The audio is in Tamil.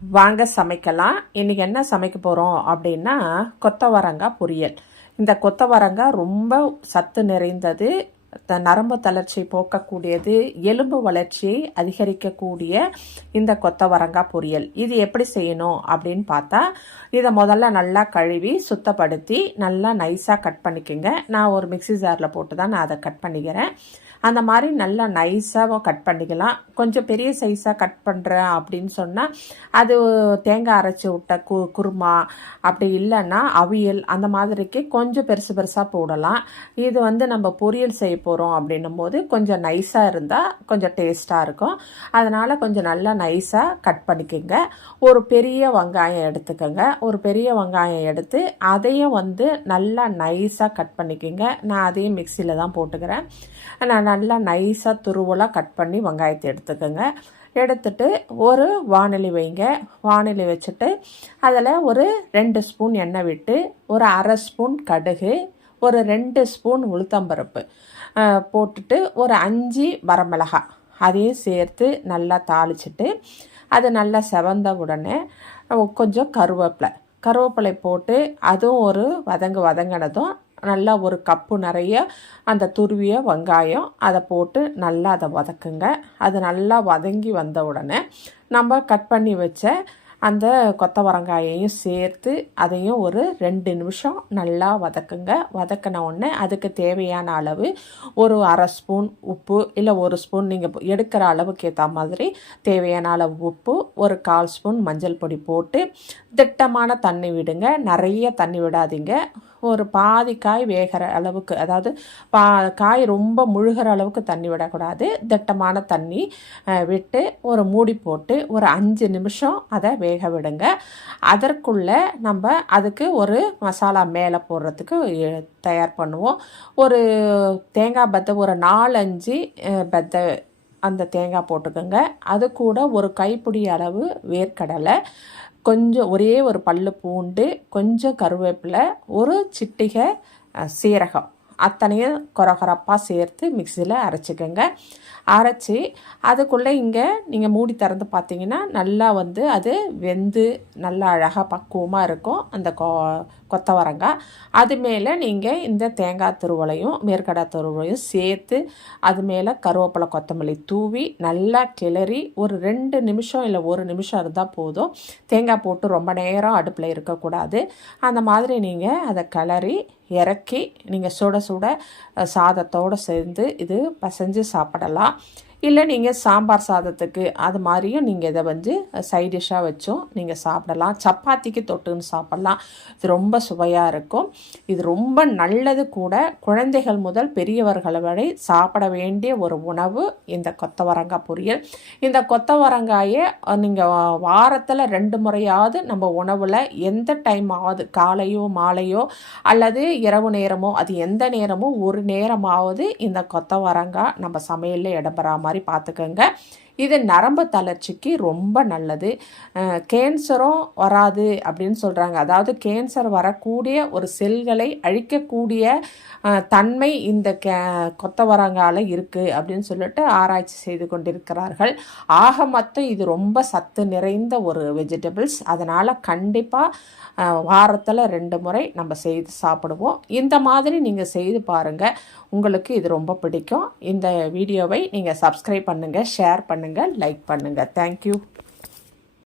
வாங்க சமைக்கலாம். இன்றைக்கி என்ன சமைக்க போகிறோம் அப்படின்னா கொத்தவரங்காய் பொரியல். இந்த கொத்தவரங்காய் ரொம்ப சத்து நிறைந்தது, நரம்பு தளர்ச்சி போக்கக்கூடியது, எலும்பு வளர்ச்சியை அதிகரிக்கக்கூடிய இந்த கொத்தவரங்காய் பொரியல். இது எப்படி செய்யணும் அப்படின்னு பார்த்தா, இதை முதல்ல நல்லா கழுவி சுத்தப்படுத்தி நல்லா நைஸாக கட் பண்ணிக்கோங்க. நான் ஒரு மிக்சி ஜாரில் போட்டு தான் நான் அதை கட் பண்ணிக்கிறேன். அந்த மாதிரி நல்லா நைஸாக கட் பண்ணிக்கலாம். கொஞ்சம் பெரிய சைஸாக கட் பண்ணுறேன் அப்படின்னு சொன்னால் அது தேங்காய் அரைச்சி விட்ட குருமா, அப்படி இல்லைன்னா அவியல், அந்த மாதிரிக்கு கொஞ்சம் பெருசு பெருசாக போடலாம். இது நம்ம பொரியல் செய்ய போகிறோம் அப்படின்னும் போது கொஞ்சம் நைஸாக இருந்தால் கொஞ்சம் டேஸ்ட்டாக இருக்கும். அதனால் கொஞ்சம் நல்லா நைஸாக கட் பண்ணிக்கோங்க. ஒரு பெரிய வெங்காயம் எடுத்துக்கோங்க. ஒரு பெரிய வெங்காயம் எடுத்து அதையும் நல்லா நைஸாக கட் பண்ணிக்கோங்க. நான் அதையும் மிக்சியில் தான் போட்டுக்கிறேன். நான் நல்லா நைஸாக துருவலாக கட் பண்ணி வெங்காயத்தை எடுத்துக்கோங்க. எடுத்துட்டு ஒரு வாணலி வைங்க. வாணலி வச்சுட்டு அதில் ஒரு 2 ஸ்பூன் எண்ணெய் விட்டு ஒரு அரை ஸ்பூன் கடுகு, ஒரு 2 ஸ்பூன் உளுத்தம்பருப்பு போட்டுட்டு ஒரு 5 வரமிளகாய் அதையும் சேர்த்து நல்லா தாளிச்சிட்டு அது நல்லா செவந்த உடனே கொஞ்சம் கருவேப்பிலை போட்டு அதுவும் ஒரு வதங்கினதும் நல்லா ஒரு கப்பு நிறைய அந்த துருவிய வெங்காயம் அதை போட்டு நல்லா அதை வதக்குங்க. அது நல்லா வதங்கி வந்த உடனே நம்ம கட் பண்ணி வச்ச அந்த கொத்தவரங்காயையும் சேர்த்து அதையும் ஒரு 2 நிமிஷம் நல்லா வதக்குங்க. வதக்கின உடனே அதுக்கு தேவையான அளவு ஒரு அரை ஸ்பூன் உப்பு, இல்லை 1 ஸ்பூன் நீங்கள் எடுக்கிற அளவுக்கு ஏற்ற மாதிரி தேவையான அளவு உப்பு, ஒரு 1/4 ஸ்பூன் மஞ்சள் பொடி போட்டு திட்டமான தண்ணி விடுங்க. நிறைய தண்ணி விடாதீங்க. ஒரு பாதி காய் வேகிற அளவுக்கு, அதாவது காய் ரொம்ப முழுகிற அளவுக்கு தண்ணி விடக்கூடாது. திட்டமான தண்ணி விட்டு ஒரு மூடி போட்டு ஒரு 5 நிமிஷம் அதை வேக விடுங்க. அதற்குள்ளே நம்ம அதுக்கு ஒரு மசாலா மேலே போடுறதுக்கு தயார் பண்ணுவோம். ஒரு தேங்காய் பத்தை ஒரு 4-5 பத்தை அந்த தேங்காய் போட்டுக்கோங்க. அது கூட ஒரு கைப்பிடி அளவு வேர்க்கடலை, கொஞ்சம் ஒரே ஒரு பல்லு பூண்டு, கொஞ்சம் கருவேப்பிலை, ஒரு சிட்டிகை சீரகம், அத்தனையும் கொரகொரப்பாக சேர்த்து மிக்சியில் அரைச்சிக்கோங்க. அரைச்சி அதுக்குள்ளே இங்கே நீங்கள் மூடி திறந்து பார்த்தீங்கன்னா நல்லா அது வெந்து நல்லா அழகாக பக்குவமாக இருக்கும் அந்த கொத்தவரங்காய். அது மேலே நீங்கள் இந்த தேங்காய் துருவலையும் வேர்க்கடை துருவலையும் சேர்த்து அது மேலே கருவேப்பிலை கொத்தமல்லி தூவி நல்லா கிளறி ஒரு 2 நிமிஷம் இல்லை 1 நிமிஷம் இருந்தால் போதும். தேங்காய் போட்டு ரொம்ப நேரம் அடுப்பில் இருக்கக்கூடாது. அந்த மாதிரி நீங்கள் அதை கிளறி இறக்கி நீங்கள் சுட சுட சாதத்தோடு சேர்ந்து இது பசைஞ்சு சாப்பிடலாம். இல்லை நீங்கள் சாம்பார் சாதத்துக்கு அது மாதிரியும் நீங்கள் இதை சைட் டிஷ்ஷாக வச்சும் நீங்கள் சாப்பிடலாம். சப்பாத்திக்கு தொட்டுன்னு சாப்பிட்லாம். இது ரொம்ப சுவையாக இருக்கும். இது ரொம்ப நல்லது கூட. குழந்தைகள் முதல் பெரியவர்கள் வரை சாப்பிட வேண்டிய ஒரு உணவு இந்த கொத்தவரங்காய் பொரியல். இந்த கொத்தவரங்காயை நீங்கள் வாரத்தில் 2 முறையாவது நம்ம உணவில் எந்த டைம் ஆகுது, காலையோ மாலையோ அல்லது இரவு நேரமோ, அது எந்த நேரமோ ஒரு நேரமாவது இந்த கொத்தவரங்காய் நம்ம சமையலில் இடம்பெறாமல் மாதிரி பார்த்துக்கோங்க. இது நரம்பு தளர்ச்சிக்கு ரொம்ப நல்லது. கேன்சரும் வராது அப்படின்னு சொல்கிறாங்க. அதாவது கேன்சர் வரக்கூடிய ஒரு செல்களை அழிக்கக்கூடிய தன்மை இந்த கொத்தவரங்காயில் இருக்குது அப்படின்னு சொல்லிட்டு ஆராய்ச்சி செய்து கொண்டிருக்கிறார்கள். ஆக மொத்தம் இது ரொம்ப சத்து நிறைந்த ஒரு வெஜிடபிள்ஸ். அதனால் கண்டிப்பாக வாரத்தில் 2 முறை நம்ம செய்து சாப்பிடுவோம். இந்த மாதிரி நீங்கள் செய்து பாருங்கள், உங்களுக்கு இது ரொம்ப பிடிக்கும். இந்த வீடியோவை நீங்கள் சப்ஸ்கிரைப் பண்ணுங்கள், ஷேர் பண்ணுங்கள், லைக் பண்ணுங்கள். தேங்க்யூ.